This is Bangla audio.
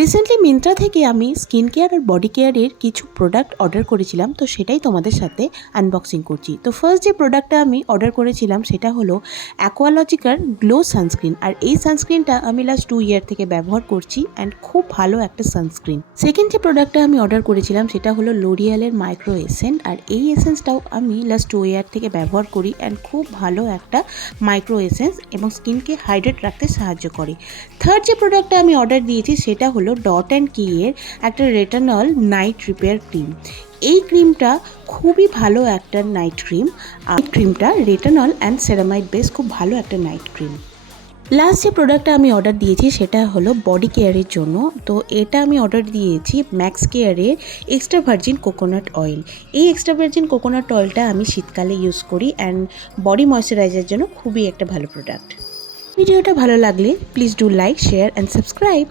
রিসেন্টলি মিন্ত্রা থেকে আমি স্কিন কেয়ার আর বডি কেয়ারের কিছু প্রোডাক্ট অর্ডার করেছিলাম, তো সেটাই তোমাদের সাথে আনবক্সিং করছি। তো ফার্স্ট যে প্রোডাক্টটা আমি অর্ডার করেছিলাম সেটা হলো অ্যাকোয়ালজিকার গ্লো সানস্ক্রিন। আর এই সানস্ক্রিনটা আমি লাস্ট 2 ইয়ার থেকে ব্যবহার করছি অ্যান্ড খুব ভালো একটা সানস্ক্রিন। সেকেন্ড যে প্রোডাক্টটা আমি অর্ডার করেছিলাম সেটা হলো লোরিয়ালের মাইক্রো এসেন্স। আর এই এসেন্সটাও আমি লাস্ট 2 ইয়ার থেকে ব্যবহার করি অ্যান্ড খুব ভালো একটা মাইক্রো এসেন্স এবং স্কিনকে হাইড্রেট রাখতে সাহায্য করে। থার্ড যে প্রোডাক্টটা আমি অর্ডার দিয়েছি সেটা হলো ডট অ্যান্ড কি এর একটা রেটানল নাইট রিপেয়ার ক্রিম। এই ক্রিমটা খুবই ভালো একটা নাইট ক্রিম। আর ক্রিমটা রেটানল অ্যান্ড সেরামাইড বেস, খুব ভালো একটা নাইট ক্রিম। লাস্ট যে প্রোডাক্টটা আমি অর্ডার দিয়েছি সেটা হলো বডি কেয়ারের জন্য। তো এটা আমি অর্ডার দিয়েছি ম্যাক্স কেয়ারের এক্সট্রা ভার্জিন কোকোনাট অয়েল। এই এক্সট্রা ভার্জিন কোকোনাট অয়েলটা আমি শীতকালে ইউজ করি অ্যান্ড বডি ময়শ্চারাইজারের জন্য খুবই একটা ভালো প্রোডাক্ট। ভিডিওটা ভালো লাগলে please do like, share and subscribe.